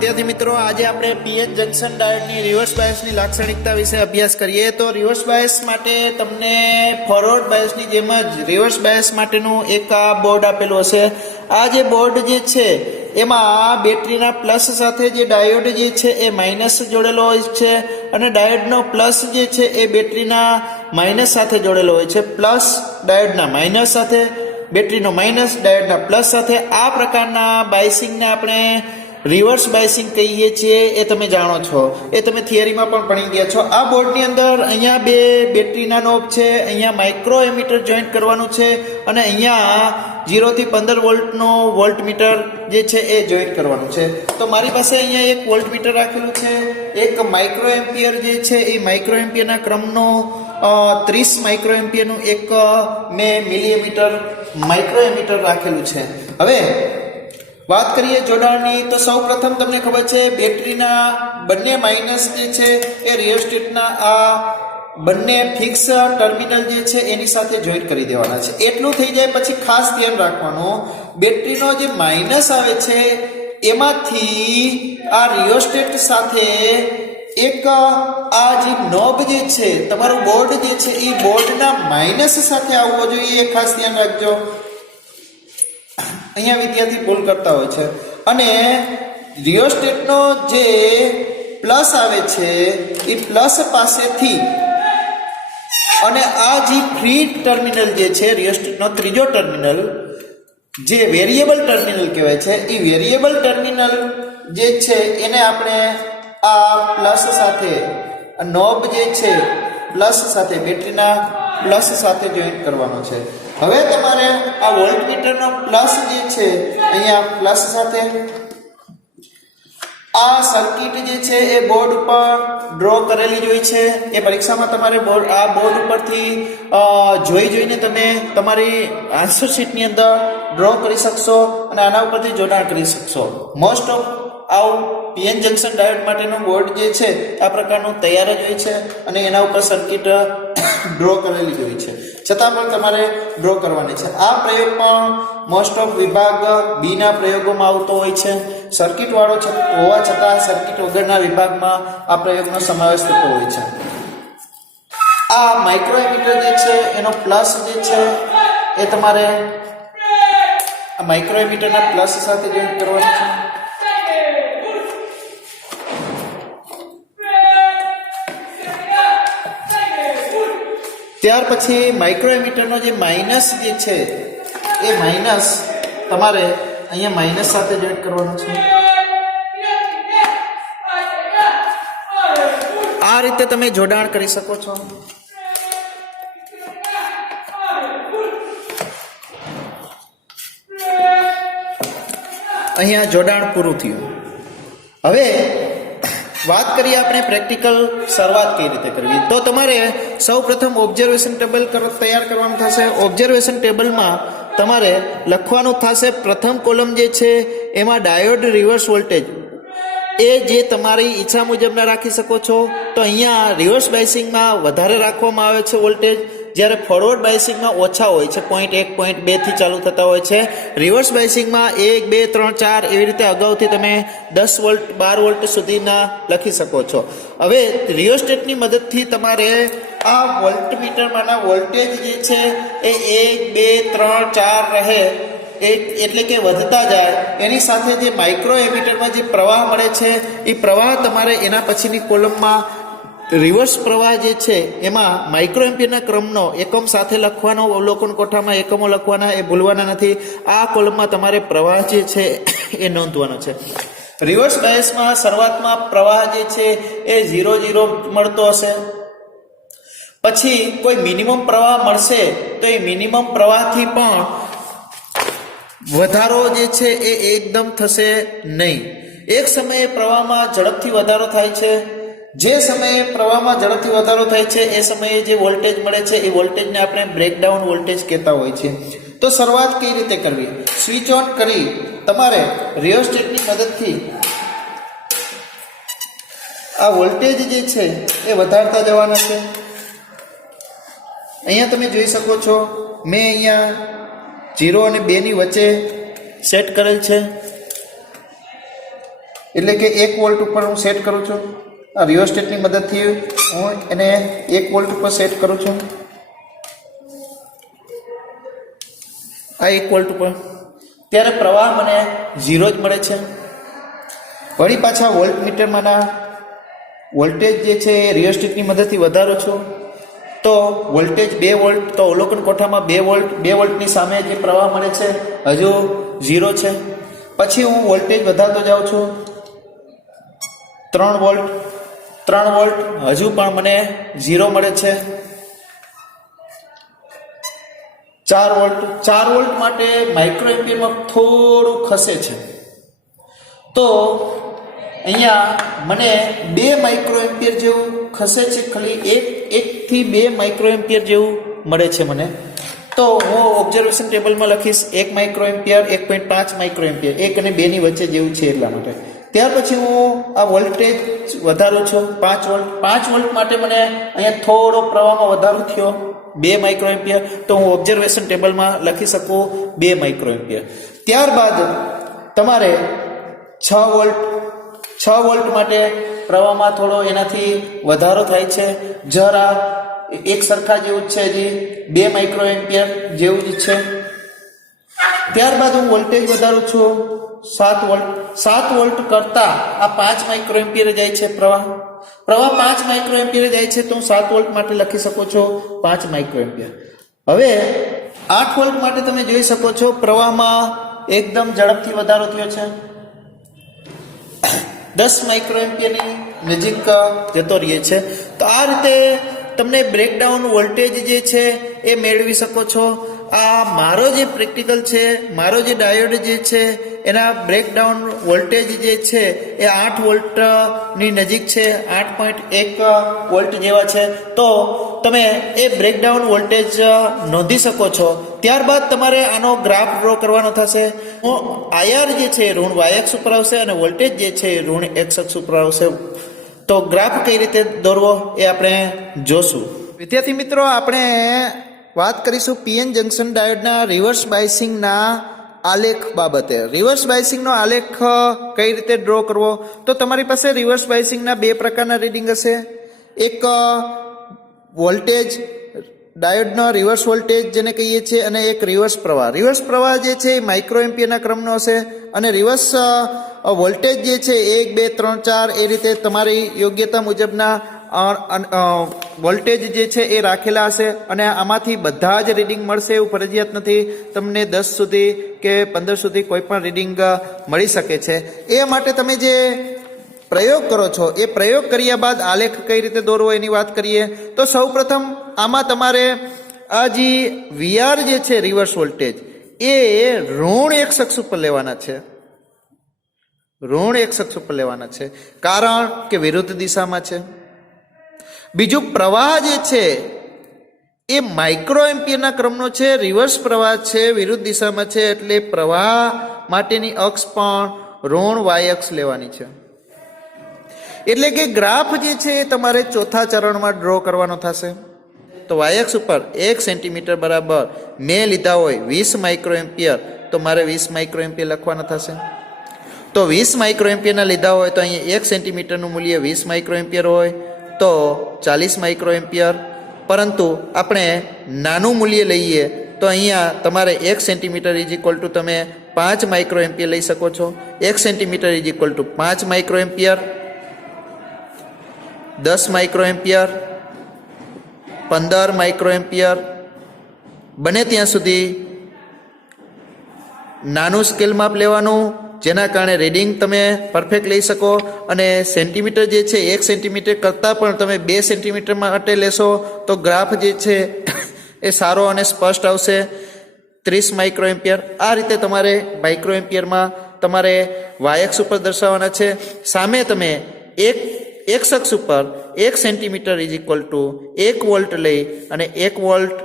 વિદ્યાર્થી મિત્રો, આજે આપણે પીએચ જંકશન ડાયોડની રિવર્સ બાયસની લાક્ષણિકતા વિશે અભ્યાસ કરીએ. તો રિવર્સ બાયસ માટે તમને ફોરવર્ડ બાયસની જેમ જ રિવર્સ બાયસ માટેનું એક આ બોર્ડ આપેલું હશે. આ જે બોર્ડ જે છે, એમાં બેટરીના પ્લસ સાથે જે ડાયોડ જે છે, એ માઇનસ જોડેલો હોય છે અને ડાયોડનો પ્લસ જે છે, એ બેટરીના માઇનસ સાથે જોડેલો હોય છે. પ્લસ ડાયોડના માઇનસ સાથે, બેટરીનો માઇનસ ડાયોડના પ્લસ સાથે આ પ્રકારના બાયસિંગને આપણે રિવર્સ બાયસિંગ કહીએ છીએ, એ તમે જાણો છો. એ તમે થિયરીમાં પણ ભણી ગયા છો. આ બોર્ડની અંદર અહીંયા બે બેટરીના નોબ છે, અહીંયા માઇક્રો એમીટર જોઈન્ટ કરવાનું છે અને અહીંયા જીરોથી પંદર વોલ્ટનો વોલ્ટ મીટર જે છે એ જોઈન્ટ કરવાનું છે. તો મારી પાસે અહીંયા એક વોલ્ટ મીટર રાખેલું છે, એક માઇક્રો એમ્પિયર જે છે એ માઇક્રો એમ્પિયરના ક્રમનો ત્રીસ માઇક્રો એમ્પિયરનું એક મેં મિલીમીટર માઇક્રો એમીટર રાખેલું છે. હવે વાત કરીએ જોડાણની, તો સૌ પ્રથમ તમને ખબર છે, બેટરીના બંને માઇનસ જે છે, એ રિયોસ્ટેટના આ બંને ફિક્સ ટર્મિનલ જે છે, એની સાથે જોઈન્ટ કરી દેવાના છે. એટલું થઈ જાય, પછી ખાસ ધ્યાન રાખવાનું, બેટરીનો જે માઇનસ આવે છે, એમાંથી આ રિયોસ્ટેટ સાથે એક આ જે નોબ જે છે, તમારું બોર્ડ જે છે, એ બોર્ડના માઇનસ સાથે આવવો જોઈએ, એ ખાસ ધ્યાન રાખજો. અહીંયા વિદ્યાર્થી ભૂલ કરતા હોય છે. અને રિયોસ્ટેટનો જે પ્લસ આવે છે, એ પ્લસ પાસેથી અને આ જે ફ્રી ટર્મિનલ જે છે રિયોસ્ટેટનો ત્રીજો ટર્મિનલ જે વેરિયેબલ ટર્મિનલ કહેવાય છે, એ વેરિયેબલ ટર્મિનલ જે છે, એને આપણે આ પ્લસ સાથે નોબ જે છે પ્લસ સાથે બેટરીના પ્લસ સાથે જોઈન્ટ કરવાનો છે. હવે તમારે આ વોલ્ટમીટરનો પ્લસ જે છે, અહીંયા પ્લસ સાથે આ સર્કિટ જે છે, એ બોર્ડ ઉપર ડ્રો કરેલી જોઈ છે. એ પરીક્ષામાં તમારે બોર્ડ આ બોર્ડ ઉપરથી જોઈ જોઈને તમે તમારી આન્સર શીટની અંદર ડ્રો કરી શકશો અને આના ઉપરથી જોડાણ કરી શકશો. મોસ્ટ ઓફ આવું પીએન જંકશન ડાયોડ માટેનું બોર્ડ જે છે, આ પ્રકારનું તૈયાર જ હોય છે અને એના ઉપર સર્કિટ ડ્રો કરેલી જ હોય છે. છતાં પણ તમારે ડ્રો કરવાની છે. આ પ્રયોગ પણ મોસ્ટ ઓફ વિભાગ બીના પ્રયોગોમાં આવતો હોય છે. સર્કિટવાળો હોવા છતાં સર્કિટ વગરના વિભાગમાં આ પ્રયોગનો સમાવેશ થતો હોય છે. આ માઇક્રો એમીટર જે છે, એનો પ્લસ જે છે, એ તમારે આ માઇક્રો એમીટરના પ્લસ સાથે જોઈન્ટ કરવાનું છે. ત્યાર પછી માઇક્રો એમીટરનો જે માઇનસ જે છે, એ માઇનસ તમારે અહીંયા માઇનસ સાથે જોઈન્ટ કરવાનો છે. આ રીતે તમે જોડાણ કરી શકો છો. અહીંયા જોડાણ પૂરું થયું. હવે વાત કરીએ આપણે પ્રેક્ટિકલ શરૂઆત કઈ રીતે કરવી. તો તમારે સૌ પ્રથમ ઓબ્ઝર્વેશન ટેબલ તૈયાર કરવાનું થશે. ઓબ્ઝર્વેશન ટેબલમાં તમારે લખવાનું થશે, પ્રથમ કોલમ જે છે, એમાં ડાયોડ રિવર્સ વોલ્ટેજ એ જે તમારી ઈચ્છા મુજબના રાખી શકો છો. તો અહીંયા રિવર્સ બાયસિંગમાં વધારે રાખવામાં આવે છે વોલ્ટેજ જ્યારે ફોરવર્ડ બાયસિંગમાં ઓછા હોય છે પોઈન્ટ એક પોઈન્ટ બેથી ચાલુ થતા હોય છે. રિવર્સ બાયસિંગમાં એક, બે, ત્રણ, ચાર એવી રીતે અગાઉથી તમે દસ વોલ્ટ બાર વોલ્ટ સુધીના લખી શકો છો. હવે રિયોસ્ટેટની મદદથી તમારે આ વોલ્ટમીટરમાંના વોલ્ટેજ જે છે એ એક, બે, ત્રણ, ચાર રહે એટલે કે વધતા જાય. એની સાથે જે માઇક્રો એમીટરમાં જે પ્રવાહ મળે છે, એ પ્રવાહ તમારે એના પછીની કોલમમાં રિવર્સ પ્રવાહ જે છે, એમાં માઇક્રો એમ્પિયરના ક્રમનો એકમ સાથે લખવાનો, અવલોકન કોઠામાં એકમો લખવાના, એ ભૂલવાના નથી. આ કોલમમાં તમારે પ્રવાહ જે છે, એ નોંધવાનો છે. રિવર્સ ડાયસમાં શરૂઆતમાં પ્રવાહ જે છે, એ ઝીરો ઝીરો મળતો હશે. પછી કોઈ મિનિમમ પ્રવાહ મળશે, તો એ મિનિમમ પ્રવાહથી પણ વધારો જે છે એ એકદમ થશે નહીં. એક સમયે પ્રવાહમાં ઝડપથી વધારો થાય છે. જે સમયે પ્રવાહમાં ઝડપથી વધારો થાય છે, એ સમયે જે વોલ્ટેજ મળે છે, એ વોલ્ટેજને આપણે બ્રેકડાઉન વોલ્ટેજ કહેતા હોય છે. તો શરૂઆત કઈ રીતે કરવી? સ્વિચ ઓન કરી. તમારે રિયોસ્ટેટની મદદથી આ વોલ્ટેજ જે છે એ વધારતા જવાના છે. અહીંયા તમે જોઈ શકો છો, મેં અહીંયા જીરો અને બેની વચ્ચે સેટ કરેલ છે. એટલે કે એક વોલ્ટ ઉપર હું સેટ કરું છું. આ રિયોસ્ટેટની મદદથી હું એને એક વોલ્ટ ઉપર સેટ કરું છું. આ એક વોલ્ટ ઉપર. ત્યારે પ્રવાહ મને ઝીરો જ મળે છે. વળી પાછા વોલ્ટ મીટરમાંના વોલ્ટેજ જે છે એ રિયોસ્ટેટની મદદથી વધારો છું. તો વોલ્ટેજ બે વોલ્ટ તો અવલોકન કોઠામાં બે વોલ્ટ બે વોલ્ટની સામે જે પ્રવાહ મળે છે, હજુ ઝીરો છે. પછી હું વોલ્ટેજ વધારતો જાઉં છું. ત્રણ વોલ્ટ ત્રણ વોલ્ટ હજુ પણ મને ઝીરો મળે છે. ચાર વોલ્ટ ચાર વોલ્ટ માટે માઇક્રો એમ્પિયરમાં થોડું ખસે છે. તો અહીંયા મને બે માઇક્રો એમ્પિયર જેવું ખસે છે, ખાલી એક, એકથી બે માઇક્રો એમ્પિયર જેવું મળે છે મને. તો હું ઓબ્ઝર્વેશન ટેબલમાં લખીશ, એક માઇક્રો એમ્પિયર એક પોઈન્ટ પાંચ માઇક્રો એમ્પિયર એક અને બેની વચ્ચે જેવું છે એટલા માટે. ત્યાર પછી હું આ વોલ્ટેજ વધારું છું, પાંચ વોલ્ટ પાંચ વોલ્ટ માટે મને અહીંયા થોડો પ્રવાહમાં વધારો થયો, બે માઇક્રો એમ્પિયર તો હું ઓબ્ઝર્વેશન ટેબલમાં લખી શકું, બે માઇક્રો એમ્પિયર ત્યારબાદ તમારે છ વોલ્ટ છ વોલ્ટ માટે પ્રવાહમાં થોડો એનાથી વધારો થાય છે. જરા એક સરખા જેવું જ છે હજી. બે માઇક્રો એમ્પિયર જેવું જ છે. ત્યારબાદ હું વોલ્ટેજ વધારું છું. સાત વોલ્ટ. સાત વોલ્ટ કરતા આ પાંચ માઇક્રો એમ્પિયર જાય છે પ્રવાહ. પ્રવાહ પાંચ માઇક્રો એમ્પિયર જાય છે તો હું સાત વોલ્ટ માટે લખી શકો છો પાંચ માઇક્રો એમ્પિયર હવે આઠ વોલ્ટ માટે તમે જોઈ શકો છો પ્રવાહમાં એકદમ ઝડપથી વધારો થયો છે. દસ માઇક્રો એમ્પિયરની નજીક જતો રહે છે. તો આ રીતે તમને બ્રેકડાઉન વોલ્ટેજ જે છે એ મેળવી શકો છો. આ મારો જે પ્રેક્ટિકલ છે, મારો જે ડાયોડ જે છે, એના બ્રેકડાઉન વોલ્ટેજ જે છે, એ આઠ વોલ્ટની નજીક છે, આઠ પોઈન્ટ એક વોલ્ટ જેવા છે. તો તમે એ બ્રેકડાઉન વોલ્ટેજ નોંધી શકો છો. ત્યારબાદ તમારે આનો ગ્રાફ ડ્રો કરવાનો થશે. હું આયર જે છે ઋણ વાયક્ષ ઉપર આવશે અને વોલ્ટેજ જે છે ઋણ એક્સ અક્ષ ઉપર આવશે. તો ગ્રાફ કઈ રીતે દોરવો, એ આપણે જોશું. વિદ્યાર્થી મિત્રો, આપણે વાત કરીશું પીએન જંકશન ડાયોડના રિવર્સ બાઇસિંગના આલેખ બાબતે. રિવર્સ બાઇસિંગનો આલેખ કઈ રીતે ડ્રો કરવો? તો તમારી પાસે રિવર્સ બાઇસિંગના બે પ્રકારના રીડિંગ હશે. એક વોલ્ટેજ ડાયોડનો રિવર્સ વોલ્ટેજ જેને કહીએ છીએ, અને એક રિવર્સ પ્રવાહ. રિવર્સ પ્રવાહ જે છે એ માઇક્રો એમ્પિયરના ક્રમનો હશે, અને રિવર્સ વોલ્ટેજ જે છે એક, બે, ત્રણ, ચાર એ રીતે તમારી યોગ્યતા મુજબના વોલ્ટેજ જે છે એ રાખેલા હશે અને આમાંથી બધા જ રીડિંગ મળશે એવું ફરજિયાત નથી. તમને દસ સુધી કે પંદર સુધી કોઈ પણ રીડિંગ મળી શકે છે. એ માટે તમે જે પ્રયોગ કરો છો, એ પ્રયોગ કર્યા બાદ આલેખ કઈ રીતે દોરવો એની વાત કરીએ. તો સૌપ્રથમ આમાં તમારે આ જે વીઆર જે છે રિવર્સ વોલ્ટેજ એ ઋણ એક શખ્સ ઉપર લેવાના છે. ઋણ એક શખ્સ ઉપર લેવાના છે. કારણ કે વિરુદ્ધ દિશામાં છે. બીજું પ્રવાહ જે છે, એ માઇક્રો એમ્પિયરના ક્રમનો છે રિવર્સ પ્રવાહ છે, વિરુદ્ધ દિશામાં છે, એટલે પ્રવાહ માટેની અક્ષ પણ ઋણ વાય અક્ષ લેવાની છે. એટલે કે ગ્રાફ જે છે, એ તમારે ચોથા ચરણમાં ડ્રો કરવાનો થશે. તો વાયક્ષ ઉપર એક સેન્ટીમીટર બરાબર મેં લીધા હોય વીસ માઇક્રો એમ્પિયર તો મારે વીસ માઇક્રો એમ્પિયર લખવાના થશે. તો વીસ માઇક્રો એમ્પિયરના લીધા હોય તો અહીંયા એક સેન્ટીમીટરનું મૂલ્ય વીસ માઇક્રો એમ્પિયર હોય તો ચાલીસ માઇક્રો એમ્પિયર. પરંતુ આપણે નાનું મૂલ્ય લઈએ તો અહીંયા તમારે એક સેન્ટીમીટર ઇઝ ઇક્વલ ટુ તમે પાંચ માઇક્રો એમ્પિયર લઈ શકો છો. એક સેન્ટીમીટર ઇઝ ઇક્વલ ટુ પાંચ માઇક્રો એમ્પિયર. દસ માઇક્રો એમ્પિયર. પંદર માઇક્રો એમ્પિયર. બને ત્યાં સુધી નાનું સ્કેલ માપ લેવાનું. જેના કારણે રીડિંગ તમે પરફેક્ટ લઈ શકો અને સેન્ટીમીટર જે છે, એક સેન્ટીમીટર કરતાં પણ તમે બે સેન્ટીમીટર માટે લેશો તો ગ્રાફ જે છે, એ સારો અને સ્પષ્ટ આવશે. ત્રીસ માઇક્રો એમ્પિયર આ રીતે તમારે માઇક્રો એમ્પિયરમાં તમારે વાયક્સ ઉપર દર્શાવવાના છે. સામે તમે એક એક શખ્સ ઉપર એક સેન્ટીમીટર ઇઝ ઇક્વલ ટુ એક વોલ્ટ લઈ અને એક વોલ્ટ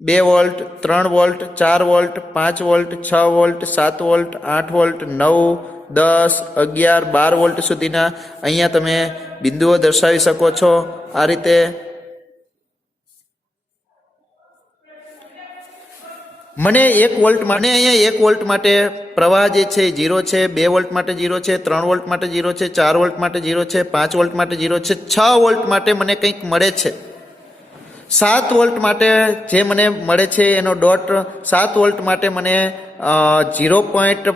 બે વોલ્ટ, ત્રણ વોલ્ટ, ચાર વોલ્ટ, પાંચ વોલ્ટ, છ વોલ્ટ, સાત વોલ્ટ, આઠ વોલ્ટ, નવ, દસ, અગિયાર, બાર વોલ્ટ સુધીના અહીંયા તમે બિંદુઓ દર્શાવી શકો છો. આ રીતે મને એક વોલ્ટ મને અહીંયા એક વોલ્ટ માટે પ્રવાહ જે છે ઝીરો છે, બે વોલ્ટ માટે જીરો છે, ત્રણ વોલ્ટ માટે જીરો છે, ચાર વોલ્ટ માટે જીરો છે, પાંચ વોલ્ટ માટે જીરો છે, છ વોલ્ટ માટે મને કંઈક મળે છે. સાત વોલ્ટ માટે જે મને મળે છે એનો ડોટ, સાત વોલ્ટ માટે મને ઝીરો પોઈન્ટ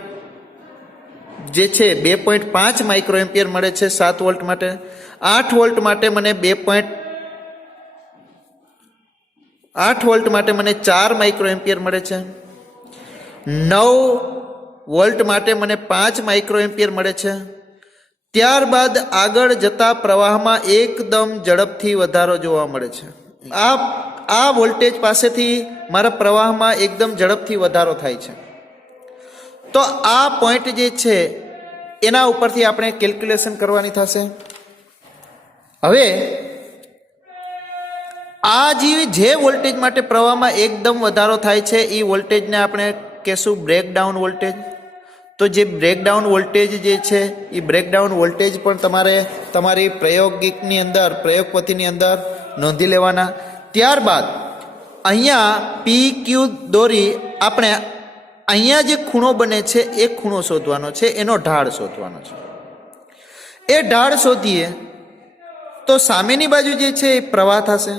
જે છે બે પોઈન્ટ પાંચ માઇક્રો એમ્પિયર મળે છે સાત વોલ્ટ માટે. આઠ વોલ્ટ માટે મને બે પોઈન્ટ, આઠ વોલ્ટ માટે મને ચાર માઇક્રો એમ્પિયર મળે છે. નવ વોલ્ટ માટે મને પાંચ માઇક્રો એમ્પિયર મળે છે. ત્યારબાદ આગળ જતા પ્રવાહમાં એકદમ ઝડપથી વધારો જોવા મળે છે. આ આ વોલ્ટેજ પાસેથી મારા પ્રવાહમાં એકદમ ઝડપથી વધારો થાય છે. તો આ પોઈન્ટ જે છે, એના ઉપરથી આપણે કેલ્ક્યુલેશન કરવાની થશે. હવે, આ જે જે વોલ્ટેજ માટે પ્રવાહમાં એકદમ વધારો થાય છે, એ વોલ્ટેજને આપણે કહેશું બ્રેકડાઉન વોલ્ટેજ તો જે બ્રેકડાઉન વોલ્ટેજ જે છે, એ બ્રેકડાઉન વોલ્ટેજ પણ તમારે, તમારી પ્રયોગિકની અંદર પ્રયોગપતિની અંદર નોંધી લેવાના. ત્યારબાદ અહીંયા પી ક્યુ દોરી આપણે અહીંયા જે ખૂણો બને છે, એ ખૂણો શોધવાનો છે, એનો ઢાળ શોધવાનો છે. એ ઢાળ શોધીએ તો સામેની બાજુ જે છે, એ પ્રવાહ થશે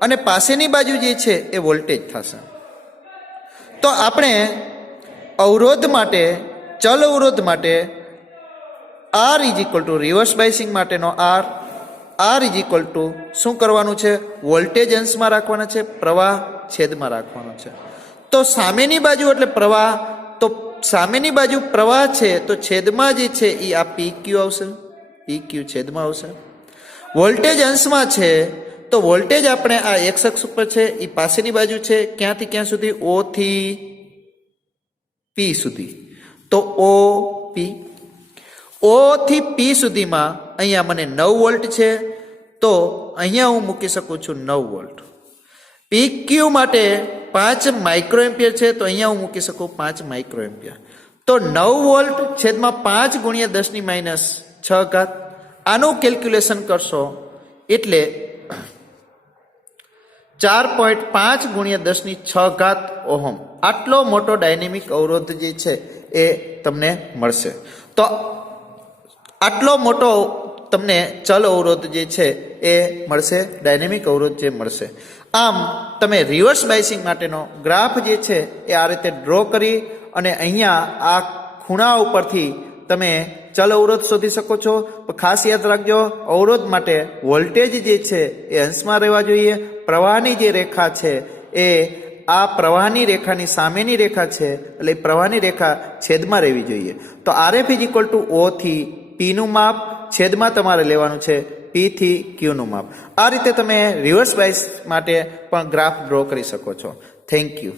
અને પાસેની બાજુ જે છે, એ વોલ્ટેજ થશે. તો આપણે અવરોધ માટે, ચલ અવરોધ માટે R is equal to reverse biasing માટેનો R R is equal to શું કરવાનું છે? વોલ્ટેજ અંશમાં રાખવાના છે, પ્રવાહ છેદમાં રાખવાનો છે. તો સામેની બાજુ એટલે પ્રવાહ, તો સામેની બાજુ પ્રવાહ છે, તો છેદમાં જે છે એ આ પી ક્યુ આવશે. પી ક્યુ છેદમાં આવશે. વોલ્ટેજ અંશમાં છે, તો વોલ્ટેજ આપણે આ એક્સ અક્ષ ઉપર છે એ પાસેની બાજુ છે, ક્યાંથી ક્યાં સુધી? ઓથી પી સુધી. તો ઓ પી ઓ થી પી સુધીમાં અહીંયા મને નવ વોલ્ટ છે, તો અહીંયા હું મૂકી શકું છું નવ વોલ્ટ. પી ક્યુ માટે પાંચ માઇક્રો એમ્પિયર છે, તો અહીંયા હું મૂકી શકું પાંચ માઇક્રો એમ્પિયર તો નવ વોલ્ટ છેદમાં પાંચ ગુણ્યા દસની માઇનસ છ ઘાત. આનું કેલ્ક્યુલેશન કરશો, એટલે ચાર પોઈન્ટ પાંચ ગુણ્યા દસની છ ઘાત ઓહમ. આટલો મોટો ડાયનેમિક અવરોધ જે છે, એ તમને મળશે. તો આટલો મોટો તમને ચલ અવરોધ જે છે એ મળશે ડાયનેમિક અવરોધ જે મળશે. આમ, તમે રિવર્સ બાઇસિંગ માટેનો ગ્રાફ જે છે એ આ રીતે ડ્રો કરી અને અહીંયા આ ખૂણા ઉપરથી તમે ચલ અવરોધ શોધી શકો છો. ખાસ યાદ રાખજો, અવરોધ માટે વોલ્ટેજ જે છે એ અંશમાં રહેવા જોઈએ. પ્રવાહની જે રેખા છે એ આ પ્રવાહની રેખાની સામેની રેખા છે, એટલે પ્રવાહની રેખા છેદમાં રહેવી જોઈએ. તો RF is equal to O થી પીનું માપ છેદમાં તમારે લેવાનું છે, પી થી ક્યુનું માપ. આ રીતે તમે રિવર્સ બાઇસ માટે પણ ગ્રાફ ડ્રો કરી શકો છો. Thank you.